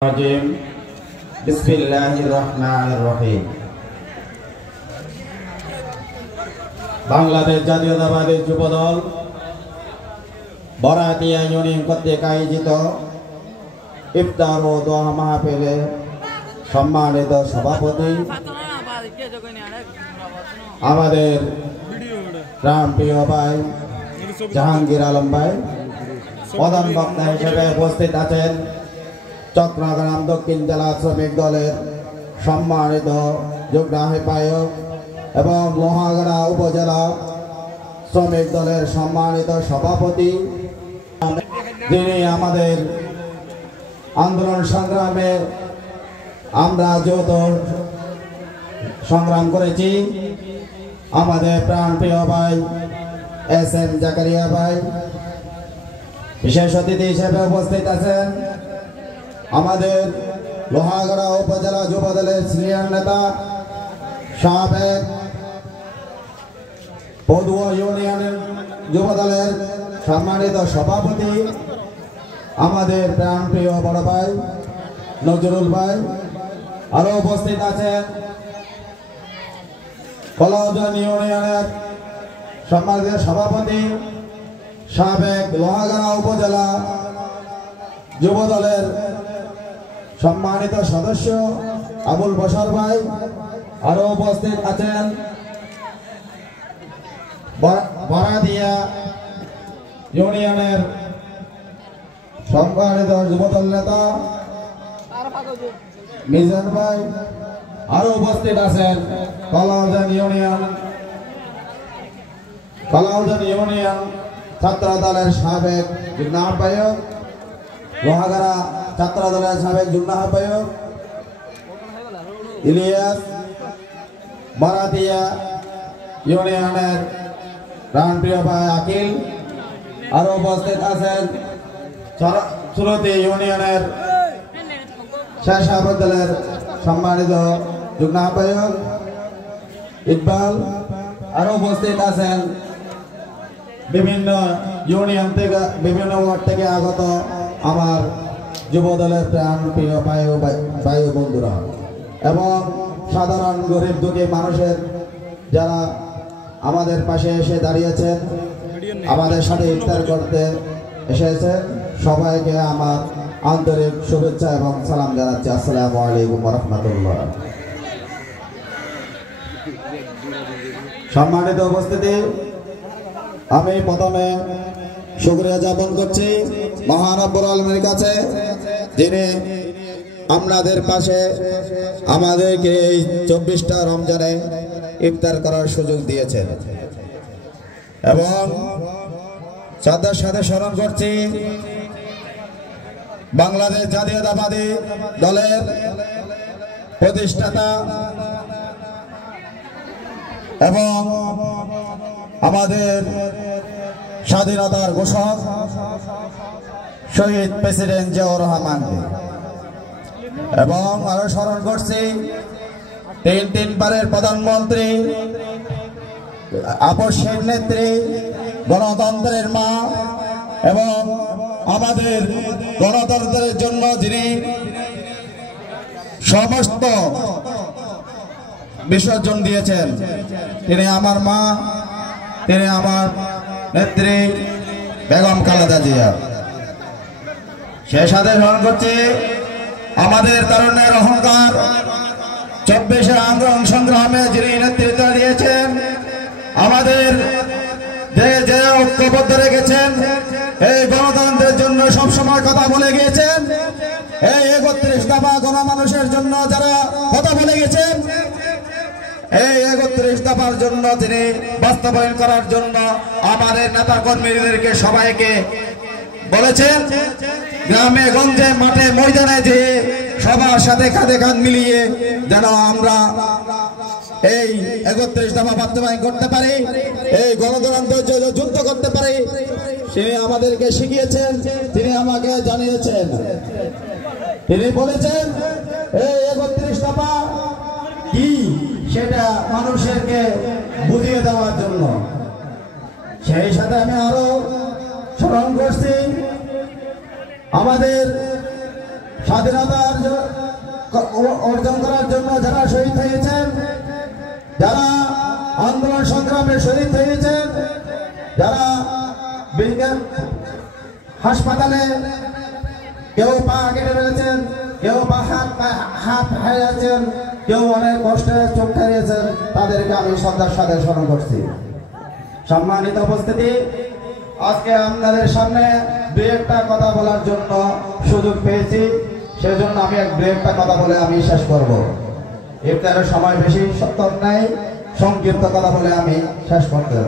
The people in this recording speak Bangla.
Rajim. Bismillahirrahmanirrahim. বাংলাদেশ জাতীয়তাবাদী যুবদল বরাতিয়া ইউনিয়ন কর্তৃক আয়োজিত ইফতার ও দোয়া মাহফিলে সম্মানিত সভাপতি আমাদের প্রাণপ্রিয় ভাই জাহাঙ্গীর আলম ভাই, প্রধান বক্তা হিসেবে উপস্থিত আছেন চট্টগ্রাম দক্ষিণ জেলা শ্রমিক দলের সম্মানিত যুগ্ম আহ্বায়ক এবং লোহাগাড়া উপজেলা শ্রমিক দলের সম্মানিত সভাপতি, যিনি আমাদের আন্দোলন সংগ্রামে আমরা যৌথ সংগ্রাম করেছি, আমাদের প্রাণপ্রিয় ভাই এস.এম. জাকারিয়া ভাই। বিশেষ অতিথি হিসেবে উপস্থিত আছেন আমাদের লোহাগাড়া উপজেলা যুবদলের সিনিয়র নেতা, সাবেক পদুয়া ইউনিয়নের যুবদলের সম্মানিত সভাপতি আমাদের প্রাণপ্রিয় বড় ভাই নজরুল ভাই। আরো উপস্থিত আছেন কলাউজান ইউনিয়নের সম্মানিত সভাপতি, সাবেক লোহাগাড়া উপজেলা যুবদলের সম্মানিত সদস্য আবুল বশর ভাই। আরো উপস্থিত আছেন বরাদিয়া ইউনিয়নের সম্মানিত যুবদল নেতা মিজান ভাই। আরো উপস্থিত আছেন কলাউজান ইউনিয়ন ছাত্র দলের সাবেক যুগ্ম আহ্বায়ক, লোহাগাড়া ছাত্র দলের সাবেক যুগ্ম আহ্বায়ক ইলিয়াস, বরাদিয়া ইউনিয়নের প্রাণপ্রিয় ভাই আকিল। আরো উপস্থিত আছেন সুরতি ইউনিয়নের শেষাবাদ দলের সম্মানিত যুগ্ম আহ্বায়ক ইকবাল। আরো উপস্থিত আছেন বিভিন্ন ইউনিয়ন থেকে বিভিন্ন ওয়ার্ড থেকে আগত আমার যুবদলের প্রাণপ্রিয় ভাই বন্ধুরা এবং সাধারণ গরিব দুঃখী মানুষের যারা আমাদের পাশে এসে দাঁড়িয়েছেন, আমাদের সাথে ইফতার করতে এসেছেন, সবাইকে আমার আন্তরিক শুভেচ্ছা এবং সালাম জানাচ্ছি। আসসালামু আলাইকুম ওয়া রাহমাতুল্লাহ। সম্মানিত উপস্থিতি, আমি প্রথমে শুকরিয়া জ্ঞাপন করছি মহান রব্বুল আলামিনের কাছে, যিনি আপনাদের পাশে আমাদেরকে এই 24টা রমজানে ইফতার করার সুযোগ দিয়েছেন এবং শ্রদ্ধার সাথে স্মরণ করছি বাংলাদেশ জাতীয়তাবাদী দলের প্রতিষ্ঠাতা এবং আমাদের স্বাধীনতার ঘোষক শহীদ প্রেসিডেন্ট জিয়াউর রহমানকে এবং আরো স্মরণ করছি তিনবারের প্রধানমন্ত্রী, আপসের নেত্রী, গণতন্ত্রের মা এবং আমাদের গণতন্ত্রের জন্য যিনি সমস্ত বিসর্জন দিয়েছেন, তিনি আমার মা, তিনি আমার নেত্রী বেগম খালেদা জিয়া। সে সাথে স্মরণ করছি আমাদের তরুণের অহংকার 24 আন্দোলন সংগ্রামে যিনি নেতৃত্ব দিয়েছেন, আমাদের যে ঐক্যবদ্ধ রেখেছেন, এই গণতন্ত্রের জন্য সবসময় কথা বলে গিয়েছেন, এই 31 দফা গণমানুষের জন্য যারা কথা বলে গেছেন, এই 31 দফার জন্য তিনি বাস্তবায়ন করার জন্য আমাদের নেতা কর্মীদেরকে সবাইকে বলেছেন গ্রামে গঞ্জে মাঠে ময়দানে যে সবার সাথে কাঁধে কাঁধ মিলিয়ে যেন আমরা এই 31 দফা বাস্তবায়ন করতে পারি, এই গণতন্ত্রের জন্য যুদ্ধ করতে পারি, সে আমাদেরকে শিখিয়েছেন, তিনি আমাকে জানিয়েছেন। তিনি বলেছেন এই 31 দফা কি সেটা মানুষেরকে বুঝিয়ে দেওয়ার জন্য। সেই সাথে আমি আরো স্মরণ করছি আমাদের স্বাধীনতার অর্জন করার জন্য যারা শহীদ হয়েছেন, যারা আন্দোলন সংগ্রামে শহীদ হয়েছেন, যারা হাসপাতালে কেউ পা কেটে ফেলেছেন, কেউ পা হাত হারিয়েছেন, কেউ অনেক কষ্টে চোখ হারিয়েছেন, তাদেরকে আমি শ্রদ্ধার সাথে স্মরণ করছি। সম্মানিত উপস্থিতি, আজকে আপনাদের সামনে দু একটা কথা বলার জন্য সুযোগ পেয়েছি, সেজন্য আমি দু একটা কথা বলে আমি শেষ করব। ইফতারের সময় বেশি সত্তর নাই, সংক্ষিপ্ত কথা বলে আমি শেষ করতে